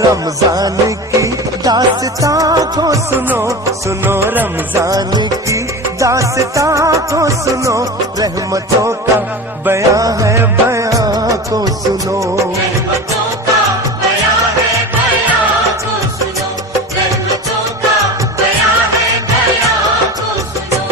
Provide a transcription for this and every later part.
रमजान की दास्तां को सुनो, सुनो रमजान की दास्तां को सुनो, रहमतों का बयां है बयां को सुनो। रहमतों का बयां है बयां को सुनो, रहमतों का बयां है बयां को सुनो।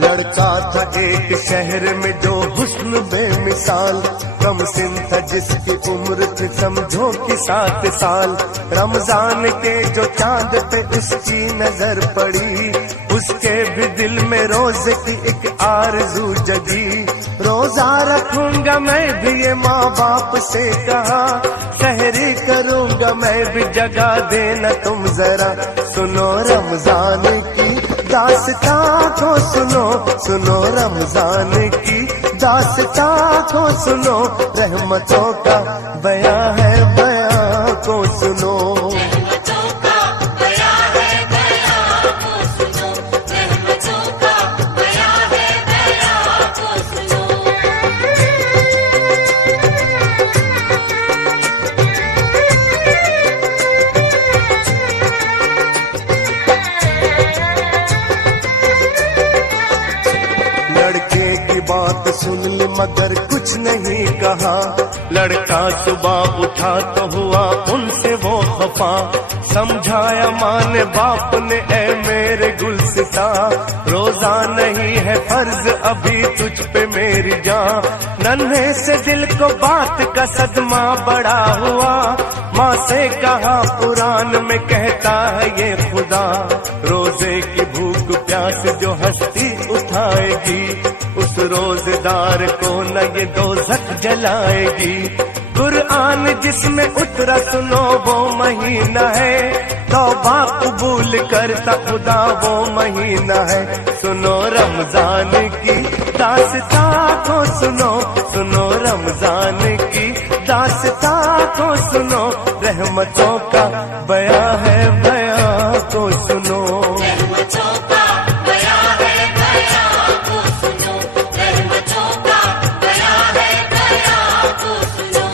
लड़का था एक शहर में जो हुस्न बेमिसाल, कम सिन था जिसकी उम्र थी समझो कि 7 साल। रमजान के जो चांद पे उसकी नजर पड़ी, उसके भी दिल में रोजे की एक आरज़ू जगी। रोजा रखूंगा मैं भी ये माँ बाप से कहा, सहरी करूंगा मैं भी जगा देना तुम जरा। सुनो रमजान की दास्तां को सुनो, सुनो रमजान की दास्तां को सुनो, रहमतों का बयां है बयां को सुनो। रहमतों का बयां है बयां को सुनो, रहमतों का बयां है बयां को सुनो। लड़के की बात सुन ली मगर कुछ नहीं कहा, लड़का सुबह उठा तो हुआ उनसे वो खफा। समझाया माँ ने बाप ने ऐ मेरे गुलसिता, रोजा नहीं है फर्ज अभी तुझ पे मेरी जान। नन्हे से दिल को बात का सदमा बड़ा हुआ, माँ से कहा पुराण में कहता है ये खुदा, रोजे की भूख प्यास जो हस्ती उठाएगी, उस रोजेदार को न ये दोज़ख जलाएगी। कुरान जिसमें उतरा सुनो वो महीना है, तौबा कबूल करता खुदा वो महीना है। सुनो रमजान की दास्तां को सुनो, सुनो रमजान की दास्तां को सुनो, रहमतों का बयां है बयां को सुनो। रहमतों का बयां है बयां को सुनो, रहमतों का बयां है बयां को सुनो।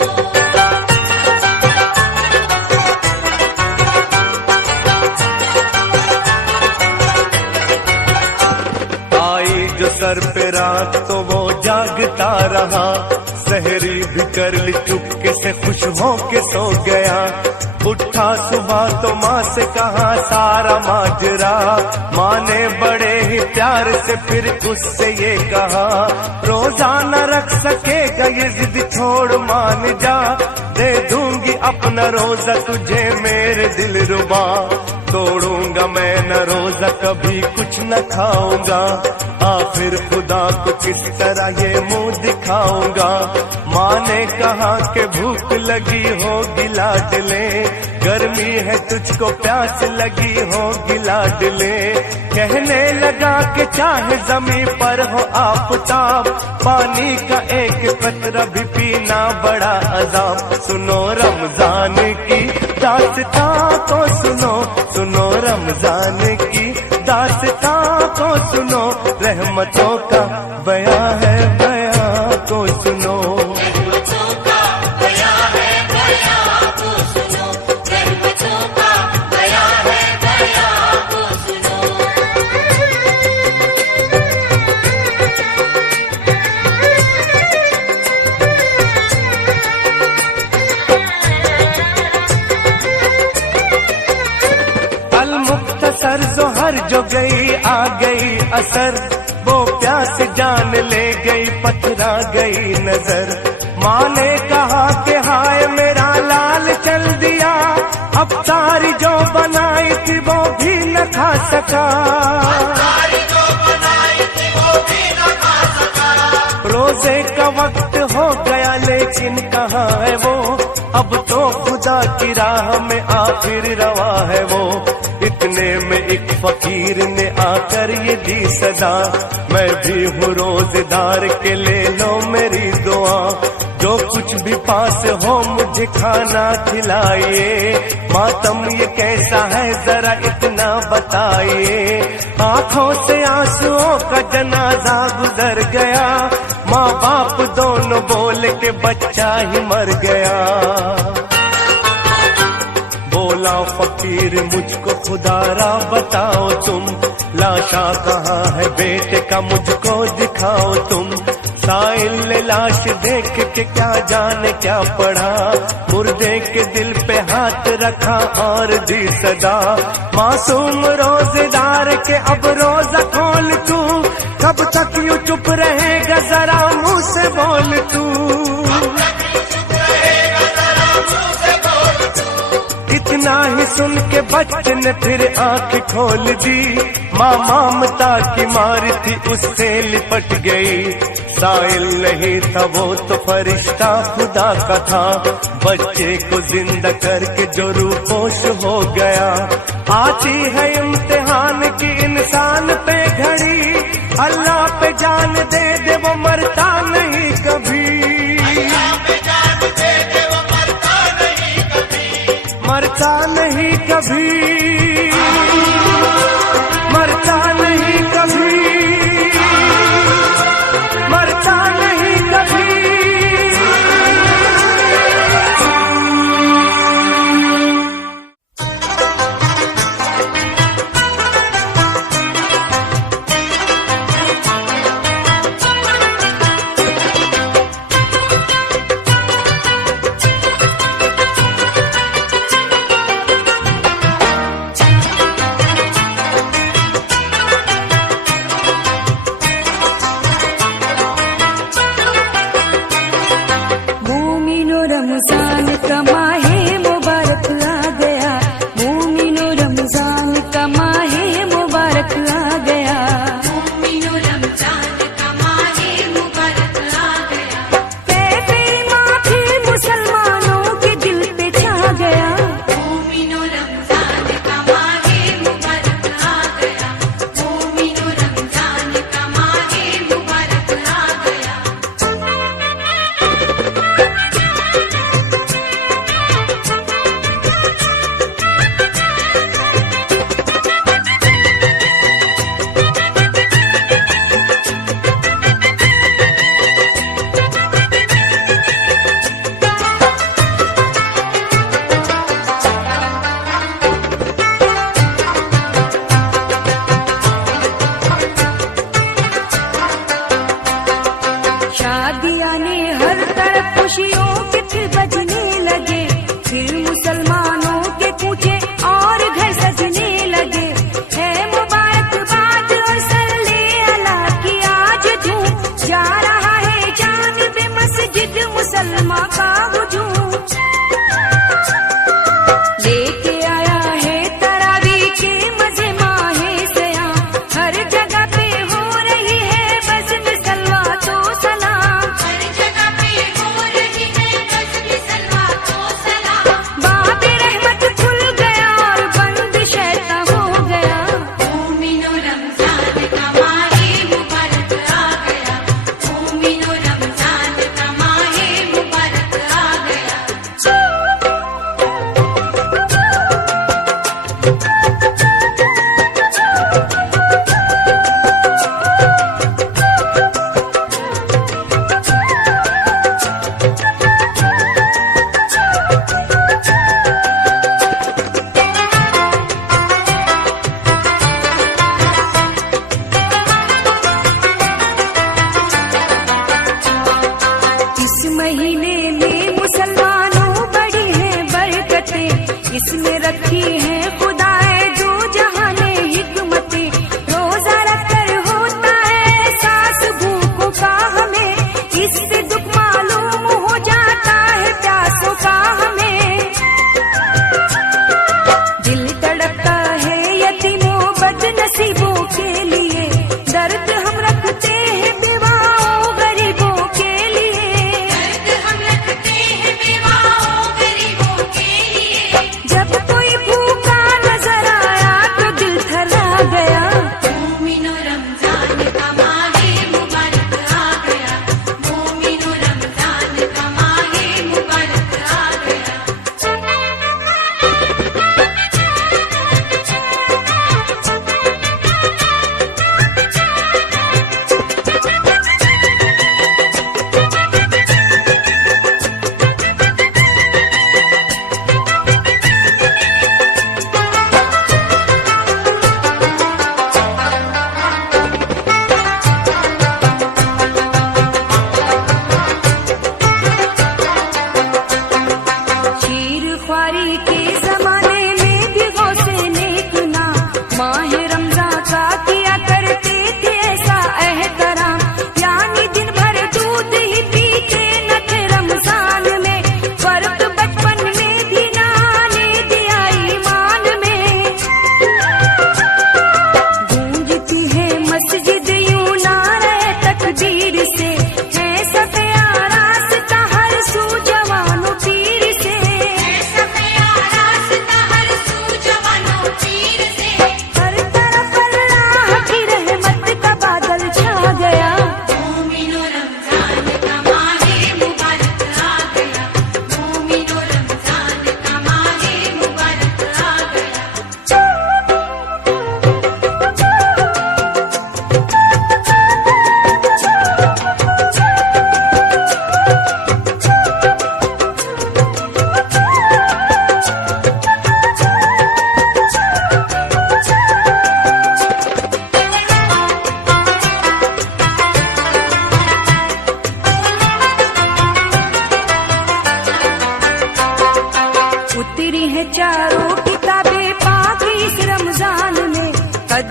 आई जो सर पे रात तो वो जागता रहा, सहरी भी कर ली चुपके से खुश हो के सो गया। उठा सुबह तो माँ से कहा सारा माजरा, माँ ने बड़े ही प्यार से फिर उससे ये कहा, रोजा न रख सकेगा ये जिद छोड़ मान जा, दे दूंगी अपना रोजा तुझे मेरे दिल रुबा। तोड़ूंगा मैं न रोजा कभी कुछ न खाऊंगा, आखिर खुदा को किस तरह ये मुंह दिखाऊंगा। माँ ने कहा कि भूख लगी होगी लाडले, गर्मी है तुझको प्यास लगी होगी लाडले। कहने लगा कि चाहे जमीन पर हो आफताब, पानी का एक कतरा भी पीना बड़ा अजाब। सुनो रमजान की दास्तां को सुनो, सुनो रमजान की दास्तां को सुनो, रहमतों का बयां है बयां को सुनो। रहमतों का बयां है बयां को सुनो, रहमतों का बयां है बयां को सुनो। अल मुख्तसर जोहर जो गई आ गई असर, वो प्यास जान ले गई पथरा गई नजर। माँ ने कहा कि हाय मेरा लाल चल दिया, अब तारी जो बनाई थी वो भी न खा सका। रोजे का वक्त हो गया लेकिन कहाँ है वो, अब तो खुदा की राह में आखिर रवा है वो। इतने में एक फकीर ने आकर ये दी सदा, मैं भी हूँ रोजेदार के ले लो मेरी दुआ। जो कुछ भी पास हो मुझे खाना खिलाइए, मातम ये कैसा है जरा इतना बताइए। आंखों से आंसुओं का जनाजा गुजर गया, माँ बाप दोनों बोल के बच्चा ही मर गया। बोला फकीर मुझको खुदारा बताओ तुम, लाशा कहाँ है बेटे का मुझको दिखाओ तुम। साइल ने लाश देख के क्या जाने क्या पढ़ा, मुर्दे के दिल पे हाथ रखा और दी सदा। मासूम रोजेदार के अब रोजा खोल तू, कब तक यूं चुप रहेगा जरा मुंह से बोल तू। इतना ही सुन के बच्चे ने फिर आंख खोल दी, माँ ममता की मार थी उससे लिपट गई। साइल नहीं था वो तो फरिश्ता खुदा का था, बच्चे को जिंदा करके जो रूपोश हो गया। आती है इम्तिहान की इंसान पे घड़ी, अल्लाह पे जान दे दे वो मरता नहीं कभी। मरता नहीं कभी, मरता नहीं कभी, मरता नहीं कभी।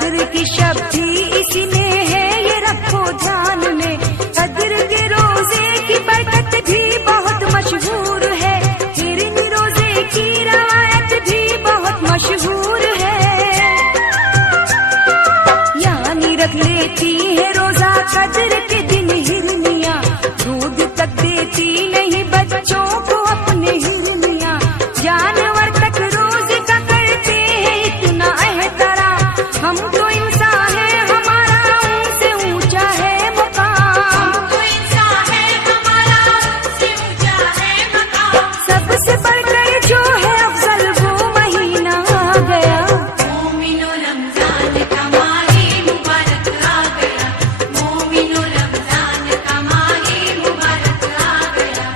कद्र की शब्दी इसी में है, ये रखो ध्यान में। कद्र के रोजे की बरकत भी बहुत मशहूर है, हिरनी रोजे की रवायत भी बहुत मशहूर है। यानी रख लेती है रोजा कद्र के दिन हिरनिया, दूध तक देती नहीं बच्चों को अपने हिरनिया। जानवर तक रोजे का करते हैं इतना एहतराम, हम तो इंसान है हमारा उनसे ऊंचा है मुकाम। तो इंसान है हमारा उससे ऊंचा है मकाम। सबसे बढ़कर जो है अफजल वो महीना आ गया, मोमिनो रमजान का माही मुबारक आ गया, मोमिनो रमजान का माही मुबारक आ गया।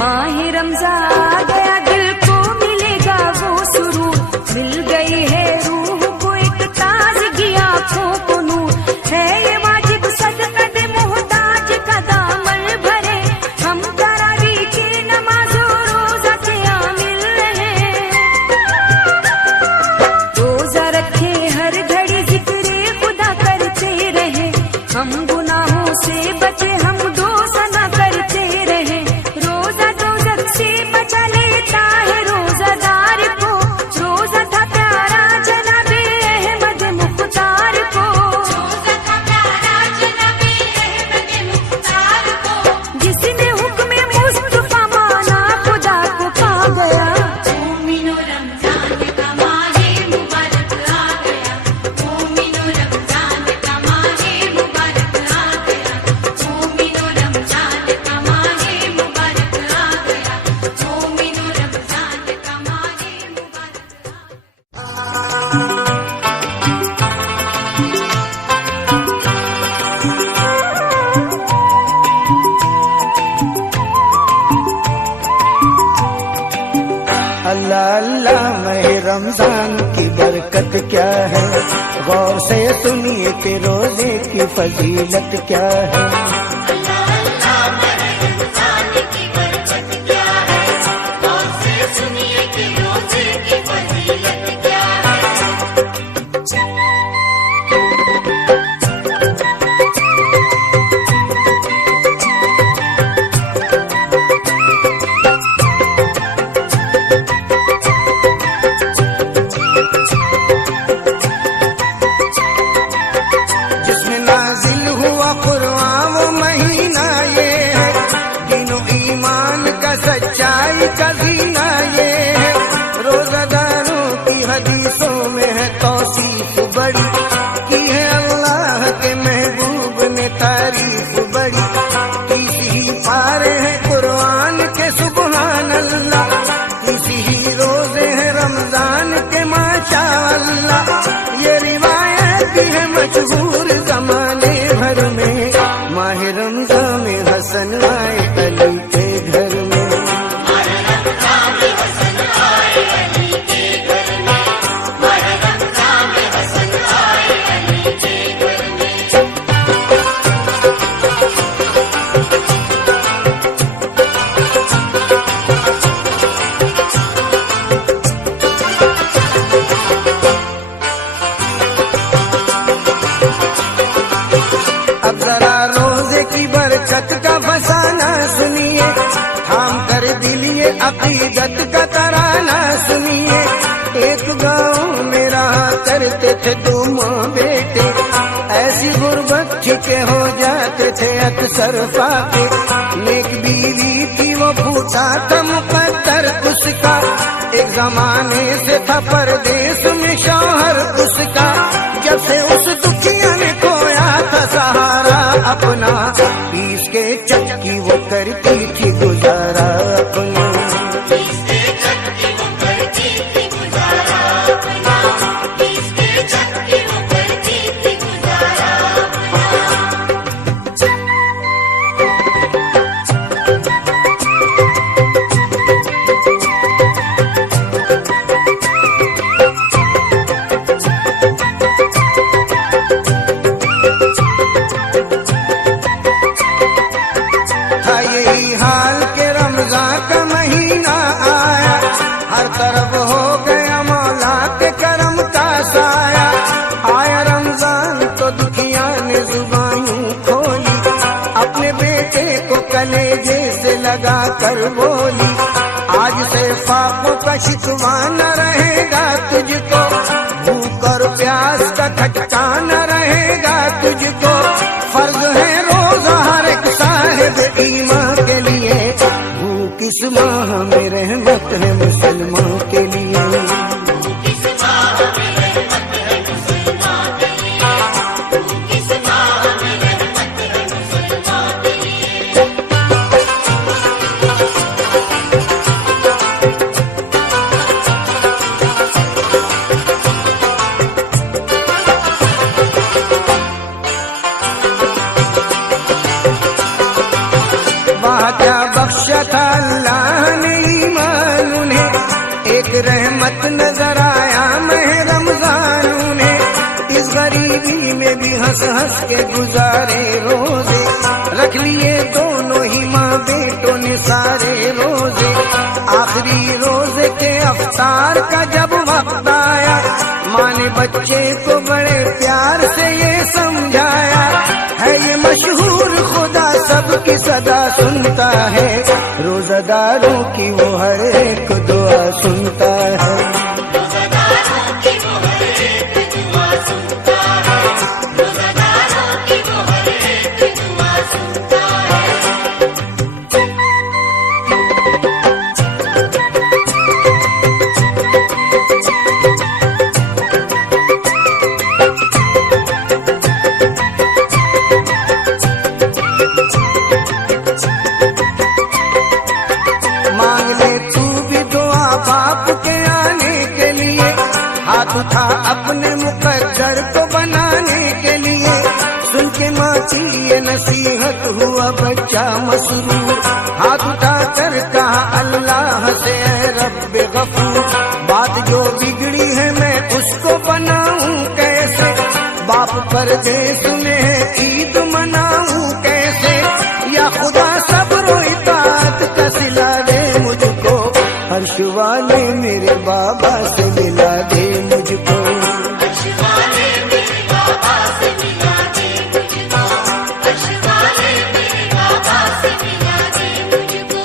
माह रमजान आ गया, दिल को मिलेगा वो सुरूर, मिल गई है रूह को एक ताजगी, आंखों को नूर। है ये वाजिब सदका दे मोहताज का दामन भरे, हम तरावी की नमाजों रोजा से आमिल रहे। रोजा रखे हर घड़ी जिक्रे खुदा करते रहे, हम गुनाहों से बचे हम दोसा न करते रहे। रोजा दोज़ख से बचा लेता है रोजादार को, रोजा था प्यारा जनाबे अहमद मुख्तार को। रोजा का प्यारा जनाबे अहमद मुख्तार को, जिसने हुक्म मुस्तफा माना खुदा को पा गया। मोमिनो रमजान का माही मुबारक आ गया, मोमिनो रमजान का माही मुबारक आ गया, मोमिनो रमजान का माही मुबारक आ गया, मोमिनो रमजान का माही मुबारक आ गया। अल्लाह अल्लाह मह रमजान की बरकत क्या है, गौर से सुनिए कि रोजे की फजीलत क्या है। अल्लाह अल्लाह मेरे रमजान की बरकत क्या है, गौर से सुनिए कि रोजे की फजीलत क्या है। जिसमें नाजिल हुआ कुरान वो महीना ये है, दिनों ईमान का सच्चाई का जीना ये है। रोजादारों की हदीसों में है तौसीफ बड़ी, की है अल्लाह के महबूब ने तारीफ बड़ी। 30 ही पारे हैं कुरान के सुबहान अल्लाह, 30 ही रोजे हैं रमजान के माशा अल्लाह। ये रिवायत भी है मशहूर जमाने भर में, माह रमजान में हसन आए अली के घर में। माह रमजान में हसन आए अली के घर में, माह रमजान में हसन आए अली के घर में। अब जरा रोजे की बरकत का फसाना सुनिए, थाम कर दिलिए अकीदत का तराना सुनिए। एक गाँव में रहा करते थे 2 माँ बेटे, ऐसी गुर्बत के हो जाते थे अक्सर फाके। नेक बीवी थी वो पूछा था मुकद्दर उसका, एक जमाने से था परदेश में शौहर उसका। जब से उस दुखिया ने खोया था सहारा अपना, पीस के चक्की वो करती थी गुजारा अपना। इसके चक्की वो करती थी गुजारा अपना, इसके चक्की वो करती थी गुजारा लगा कर बोली, आज से पापों का शिकवा न रहेगा तुझको, भूख और प्यास का खटका न रहेगा तुझको। फर्ज है रोजा हर एक साहिब ईमान के लिए, भूख इस माह में रहमत है मुसलमान के लिए। इस माह में रहमत है मुसलमान के लिए, इस माह में रहमत है मुसलमान के लिए। वाह क्या बख्शा था अल्लाह ने ईमान उन्हें, एक रहमत नजर आया मह रमजान उन्हें। इस गरीबी में भी हंस हंस के गुजारे रोजे, रख लिए दोनों ही माँ बेटों ने सारे रोजे। आखिरी रोजे के अफ्तार का जब वक्त आया, माँ ने बच्चे को बड़े प्यार से ये समझाया, है ये मशहूर खुदा सबकी सदा सुनता है, रोजादारों की वो हर एक दुआ सुनता है। रोज़ादारों की वो हर एक दुआ सुनता है, रोज़ादारों की वो हर एक दुआ सुनता है। मांग ले तू भी दुआ बाप के आने के लिए, हाथ उठा अपने मुकद्दर को बनाने के लिए। सुन के माँ की ये नसीहत हुआ बच्चा मसरूर, हाथ उठा कर कहा अल्लाह से ऐ रब्बे गफूर, बात जो बिगड़ी है मैं उसको बनाऊं कैसे, बाप परदेस में है ईद मनाऊं कैसे। या खुदा सब्र और इताअत का सिला दे मुझको, हर्ष वाले मेरे बाबा से मिला दे मुझको। अर्श वाले मेरे बाबा से मिला दे मुझको, अर्श वाले मेरे बाबा से मिला दे मुझको।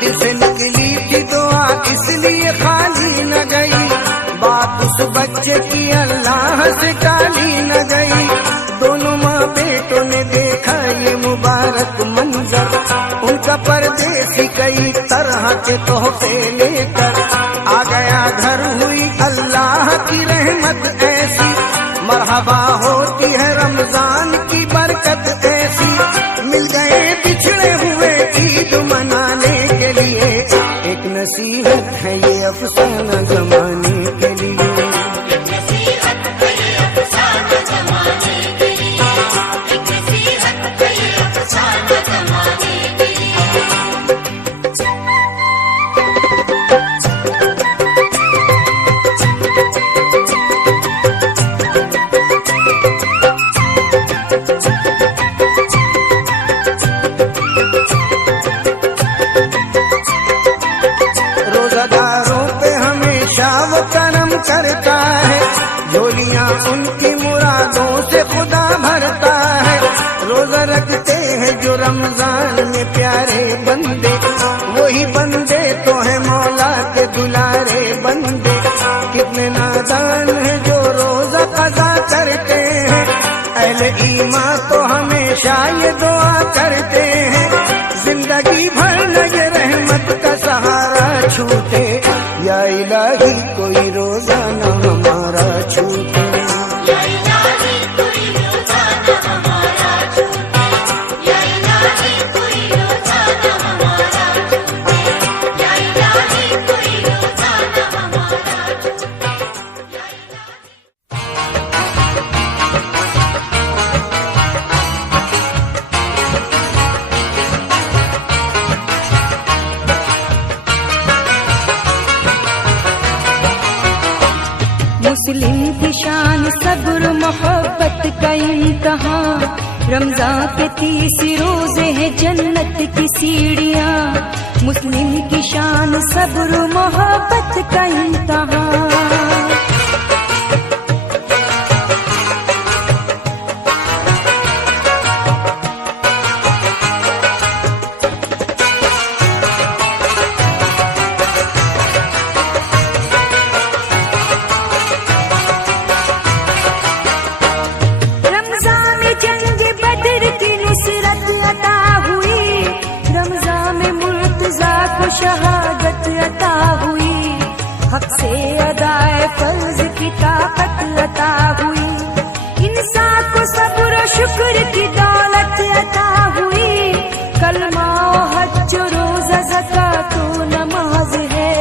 दिल से निकली थी दुआ इसलिए खाली न गई, बात उस बच्चे की अल्लाह से टाली न गई। दोनों माँ बेटों ने देखा ये मुबारक मंजर, उनका परदेसी कई तरह के तोहफे लेकर आ गया घर, हुई अल्लाह की रहमत ऐसी, मरहबा होती है रमजान की बरकत ऐसी। मिल गए बिछड़े हुए ईद मनाने के लिए, एक नसीहत है ये अफसाना जमाने के लिए। एक नसीहत है ये अफसाना ज़माने के लिए, एक नसीहत है ये अफसाना ज़माने के लिए। रोजादारों पे हमेशा वो करम करता है, झोलियाँ उनकी मुरादों से खुदा भरता है। रोजा रखते हैं जो रमजान में प्यारे बंदे, वही बंदे तो है मौला के दुलारे बंदे। कितने नादान है जो रोजा कज़ा करते हैं, अहले ईमान तो हमेशा ये दुआ करते हैं, जिंदगी भर लगे रहमत का सहारा छूटे, या इलाही कोई रोजा न हमारा छूटे। या इलाही कोई रोज़ा न हमारा छूटे, या इलाही कोई रोज़ा न हमारा छूटे, या इलाही कोई रोज़ा न हमारा छूटे, या इलाही। मुस्लिम की शान सब्र मोहब्बत का इम्तहान, रमजान के 30 रोजे हैं जन्नत की सीढ़ियाँ, मुस्लिम की शान सब्र मोहब्बत का इम्तिहान। शहादत अता हुई, हक से अदाए फर्ज की ताकत अता हुई, इंसान को सब्र शुक्र की दौलत अता हुई। कलमा हज रोज़ा ज़कात नमाज है,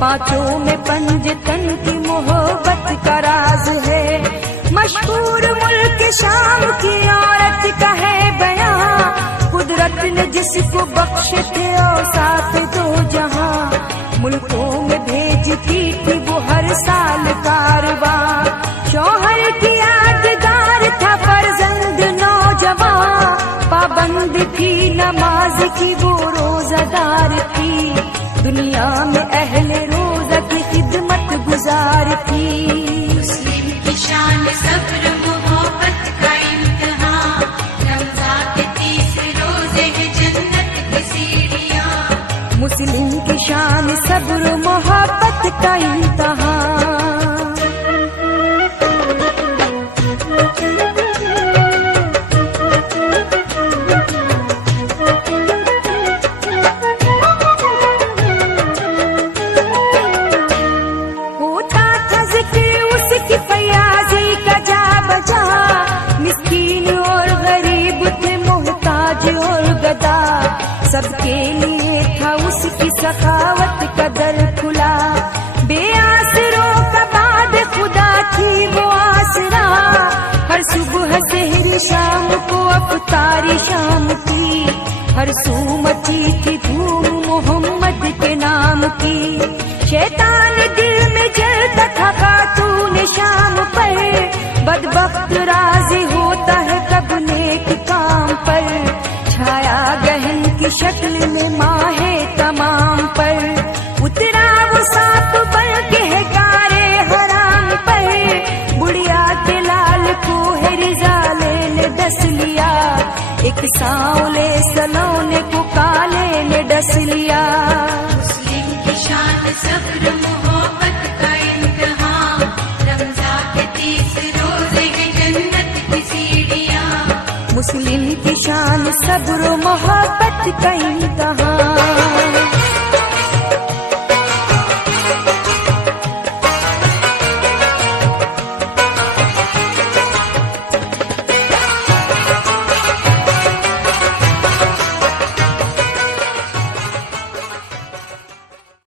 पांचों में पंजतन की मोहब्बत का राज है। मशहूर मुल्क शाम की औरत का है बयां, कुदरत ने जिसको बख्शे थे औसाफ दो जहां, मुल्कों में भेजती थी वो हर साल कारवां। शौहर की यादगार था फर्जंद नौजवान, पाबंद थी नमाज की वो रोजादार थी, दुनिया में अहले रोजा की खिदमत गुजार थी। मुस्लिम की शान सब्र मोहब्बत का इम्तिहान, रमजान के 30 रोजे हैं जन्नत की सीढ़ियाँ, मुस्लिम की शान सब्र मोहब्बत का इम्तिहान। होता था जिक्र उसकी फयाजी का जा बजा, मिस्कीन और गरीब थे मोहताज और गदा, सबके लिए था उसकी सखावत का दर खुला। बेआसरों का बाद खुदा थी वो आसरा, हर सुबह सहरी शाम को अफ्तारी शाम की, हर सू मची थी धूम मोहम्मद के नाम की। शैतान दिल में जलता था खातून शाम पर, बदबख्त राजी होता है कब नेक काम पर, छाया गहन की शक्ल में माहे तमाम पर, उतरा वो सांप बन के है गारे हराम पर। बुढ़िया के लाल को है रिजाले ने डस लिया, एक सांवले सलौने को काले ने डस लिया। मुस्लिम की शान सब्र मोहब्बत का इम्तिहान, रमजान के 30 रोजे हैं जन्नत की सीढ़ियाँ, मुस्लिम की शान सब्र मोहब्बत का इम्तिहान।